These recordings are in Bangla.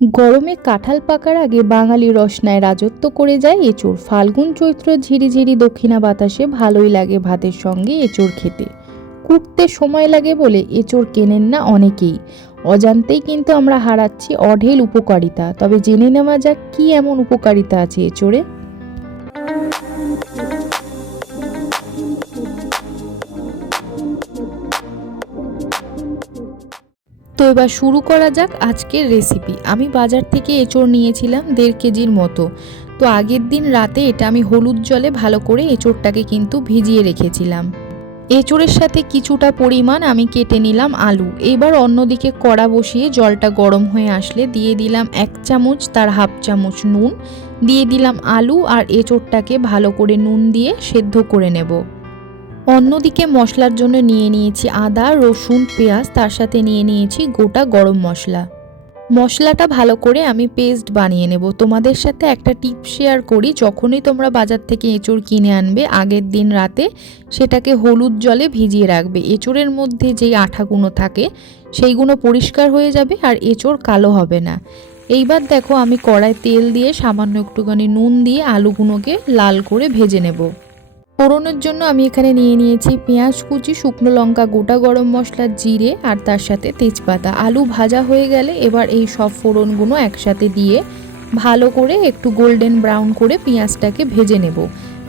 গরমে কাঁঠাল পাকার আগে বাঙালি রসনায় রাজত্ব করে যায় এঁচোড় ফাল্গুন চৈত্র ঝিরিঝিরি দক্ষিণা বাতাসে ভালোই লাগে ভাতের সঙ্গে এঁচোড় খেতে। কুটতে সময় লাগে বলে এঁচোড় কেনেন না অনেকেই। অজান্তেই কিন্তু আমরা হারাচ্ছি অঢেল উপকারিতা। তবে জেনে নেওয়া যাক কী এমন উপকারিতা আছে এঁচোড়ে তো এবার শুরু করা যাক আজকের রেসিপি আমি বাজার থেকে এঁচোড় নিয়েছিলাম দেড় কেজির মতো। তো আগের দিন রাতে এটা আমি হলুদ জলে ভালো করে এঁচোড়টাকে কিন্তু ভিজিয়ে রেখেছিলাম। এঁচোড়ের সাথে কিছুটা পরিমাণ আমি কেটে নিলাম আলু। এবার অন্যদিকে কড়া বসিয়ে জলটা গরম হয়ে আসলে দিয়ে দিলাম এক চামচ, তার হাফ চামচ নুন। দিয়ে দিলাম আলু আর এঁচোড়টাকে ভালো করে নুন দিয়ে সেদ্ধ করে নেব। অন্যদিকে মশলার জন্য নিয়ে নিয়েছি আদা, রসুন, পেঁয়াজ, তার সাথে নিয়ে নিয়েছি গোটা গরম মশলা। মশলাটা ভালো করে আমি পেস্ট বানিয়ে নেব। তোমাদের সাথে একটা টিপ শেয়ার করি, যখনই তোমরা বাজার থেকে এঁচড় কিনে আনবে, আগের দিন রাতে সেটাকে হলুদ জলে ভিজিয়ে রাখবে। এঁচড়ের মধ্যে যেই আঠাগুলো থাকে সেইগুলো পরিষ্কার হয়ে যাবে আর এঁচড় কালো হবে না। এইবার দেখো আমি কড়ায় তেল দিয়ে সামান্য একটুখানি নুন দিয়ে আলুগুলোকে লাল করে ভেজে নেব। ফোড়নের জন্য আমি এখানে নিয়ে নিয়েছি পেঁয়াজ কুচি, শুকনো লঙ্কা গোটা, গরম মশলা, জিরে আর তার সাথে তেজপাতা। আলু ভাজা হয়ে গেলে এবার এই সব ফোড়নগুলো একসাথে দিয়ে ভালো করে একটু গোল্ডেন ব্রাউন করে পেঁয়াজটাকে ভেজে নেব।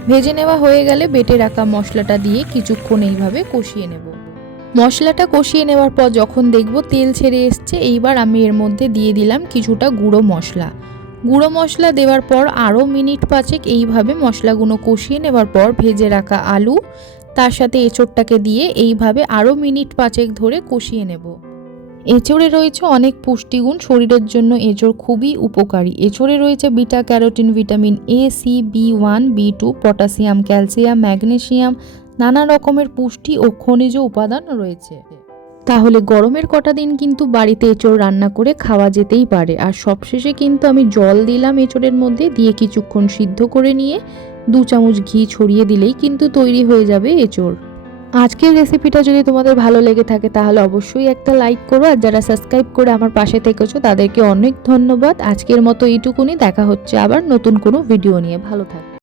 ভেজে নেওয়া হয়ে গেলে বেটে রাখা মশলাটা দিয়ে কিছুক্ষণ এইভাবে কষিয়ে নেব। মশলাটা কষিয়ে নেওয়ার পর যখন দেখব তেল ছেড়ে এসছে, এইবার আমি এর মধ্যে দিয়ে দিলাম কিছুটা গুঁড়ো মশলা। গুঁড়ো মশলা দেওয়ার পর আরও মিনিট পাঁচেক এইভাবে মশলাগুলো কষিয়ে নেওয়ার পর ভেজে রাখা আলু, তার সাথে এঁচোড়টাকে দিয়ে এইভাবে আরও মিনিট পাঁচেক ধরে কষিয়ে নেব। এঁচোড়ে রয়েছে অনেক পুষ্টিগুণ, শরীরের জন্য এঁচোড় খুবই উপকারী। এঁচোড়ে রয়েছে beta carotene, vitamin A C B one B two potassium, calcium magnesium নানা রকমের পুষ্টি ও খনিজ উপাদান রয়েছে। তাহলে গরমের কটা দিন কিন্তু বাড়িতে এঁচড় রান্না করে খাওয়া যেতেই পারে। আর সবশেষে কিন্তু আমি জল দিলাম এঁচড়ের মধ্যে, দিয়ে কিছুক্ষণ সিদ্ধ করে নিয়ে দু চামচ ঘি ছড়িয়ে দিলেই কিন্তু তৈরি হয়ে যাবে এঁচড়। আজকের রেসিপিটা যদি তোমাদের ভালো লেগে থাকে, তাহলে অবশ্যই একটা লাইক করো। আর যারা সাবস্ক্রাইব করে আমার পাশে থেকেছো, তাদেরকে অনেক ধন্যবাদ। আজকের মতো এইটুকুনি। দেখা হচ্ছে আবার নতুন কোনো ভিডিও নিয়ে। ভালো থাকো।